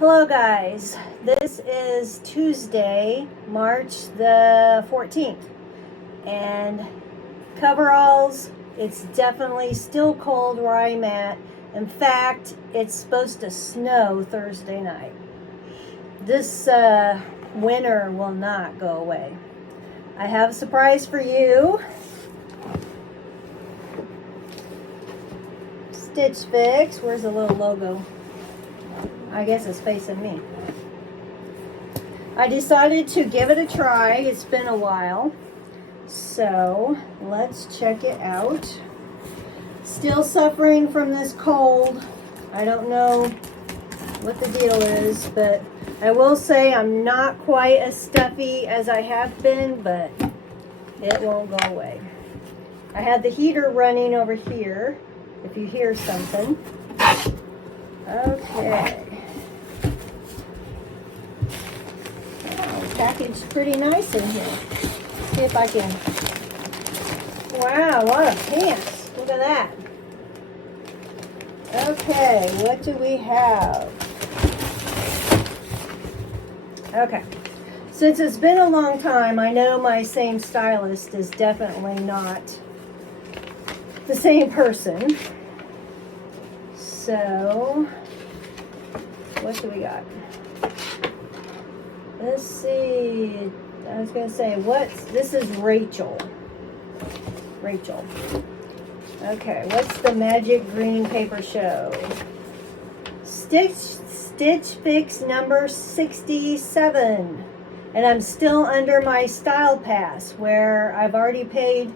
Hello guys, this is Tuesday, March the 14th, and coveralls, it's definitely still cold where I'm at. In fact, it's supposed to snow Thursday night. This winter will not go away. I have a surprise for you. Stitch Fix, where's the little logo? I guess it's facing me. I decided to give it a try. It's been a while. So let's check it out. Still suffering from this cold. I don't know what the deal is, but I will say I'm not quite as stuffy as I have been, but it won't go away. I had the heater running over here, if you hear something. Okay. Packaged pretty nice in here. See if I can. Wow, a lot of pants. Look at that. Okay, what do we have? Okay, since it's been a long time, I know my same stylist is definitely not the same person. So, what do we got? Let's see. I was going to say, this is Rachel. Rachel. Okay, what's the Magic Green Paper Show? Stitch Fix number 67. And I'm still under my Style Pass, where I've already paid,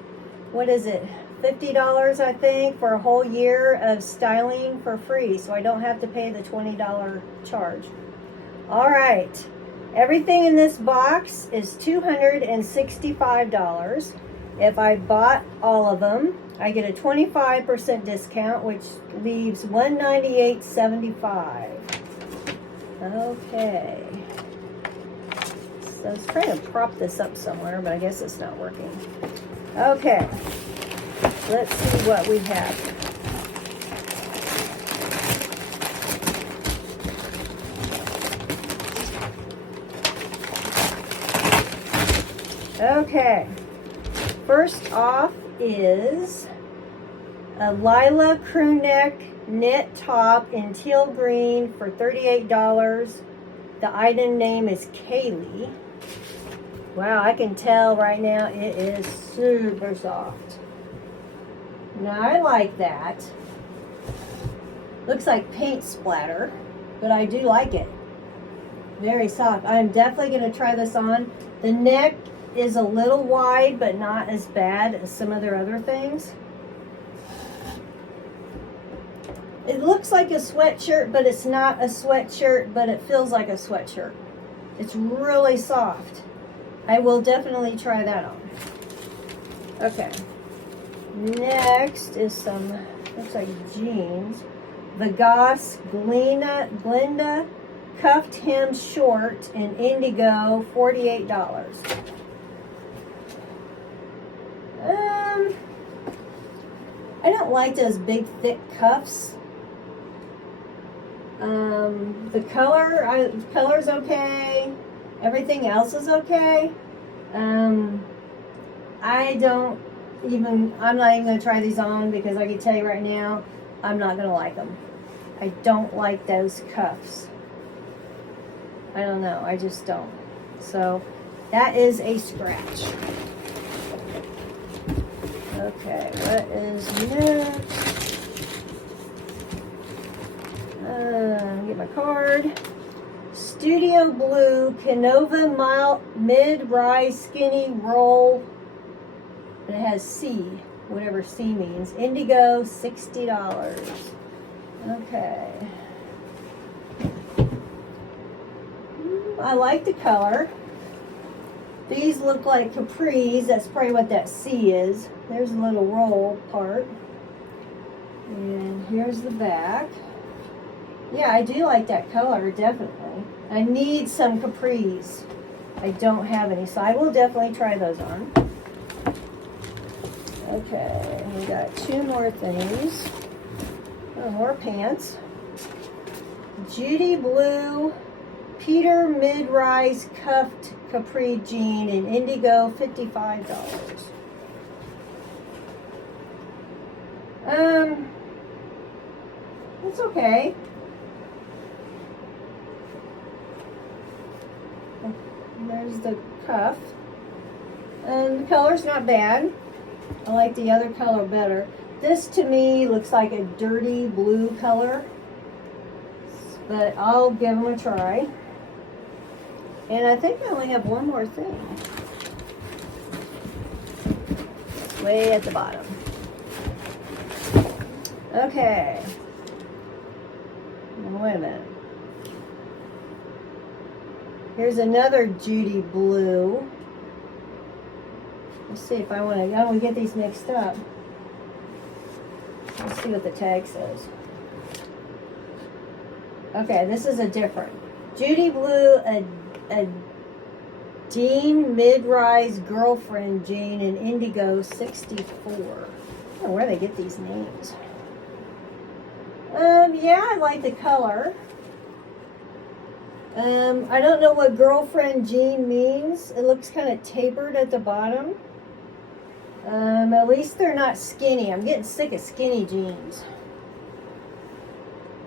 what is it, $50, I think, for a whole year of styling for free. So I don't have to pay the $20 charge. All right. Everything in this box is $265. If I bought all of them, I get a 25% discount, which leaves $198.75. Okay. So I was trying to prop this up somewhere, but I guess it's not working. Okay. Let's see what we have. Okay, first off is a Lila crew neck knit top in teal green for $38. The item name is Kaylee. Wow, I can tell right now it is super soft. Now I like that. Looks like paint splatter, but I do like it. Very soft. I'm definitely going to try this on. The neck is a little wide, but not as bad as some of their other things. It looks like a sweatshirt, but it's not a sweatshirt, but it feels like a sweatshirt. It's really soft. I will definitely try that on. Okay. Next is some, looks like jeans. The Goss Glinda cuffed hem short in indigo, $48. I don't like those big thick cuffs. The color's okay. Everything else is okay. I'm not even going to try these on because I can tell you right now, I'm not going to like them. I don't like those cuffs. I don't know. I just don't. So that is a scratch. Okay, what is next? Get my card. Studio Blue Canova Mid-Rise Skinny Roll. And it has C, whatever C means. Indigo, $60. Okay. I like the color. These look like capris. That's probably what that C is. There's a little roll part. And here's the back. Yeah, I do like that color, definitely. I need some capris. I don't have any, so I will definitely try those on. Okay, we got two more things. Oh, more pants. Judy Blue Peter mid-rise cuffed capri jean in indigo, $55. It's okay. There's the cuff. The color's not bad. I like the other color better. This to me looks like a dirty blue color, but I'll give them a try. And I think I only have one more thing. It's way at the bottom. Okay. Wait a minute. Here's another Judy Blue. Let's see if I want to. I don't get these mixed up. Let's see what the tag says. Okay, this is a different Judy Blue, a Jean mid-rise girlfriend jean in indigo, 64. I don't know where they get these names. Yeah, I like the color. I don't know what girlfriend jean means. It looks kind of tapered at the bottom. At least they're not skinny. I'm getting sick of skinny jeans.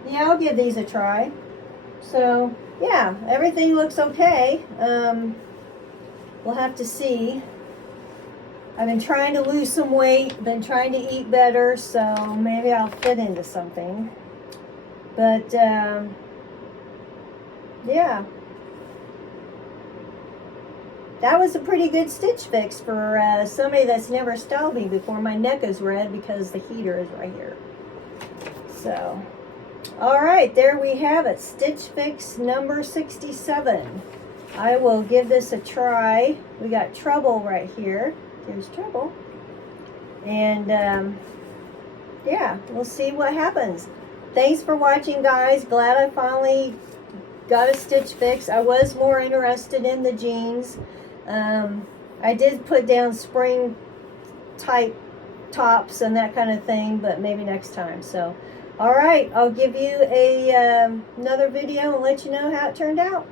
Yeah, I'll give these a try. So, yeah, everything looks okay. We'll have to see. I've been trying to lose some weight, been trying to eat better, so maybe I'll fit into something. But, yeah. That was a pretty good Stitch Fix for somebody that's never styled me before. My neck is red because the heater is right here. So, all right, there we have it. Stitch Fix number 67. I will give this a try. We got Trouble right here. There's Trouble. And, yeah, we'll see what happens. Thanks for watching, guys. Glad I finally got a Stitch Fix. I was more interested in the jeans. I did put down spring type tops and that kind of thing, but maybe next time. So, all right, I'll give you another video and let you know how it turned out.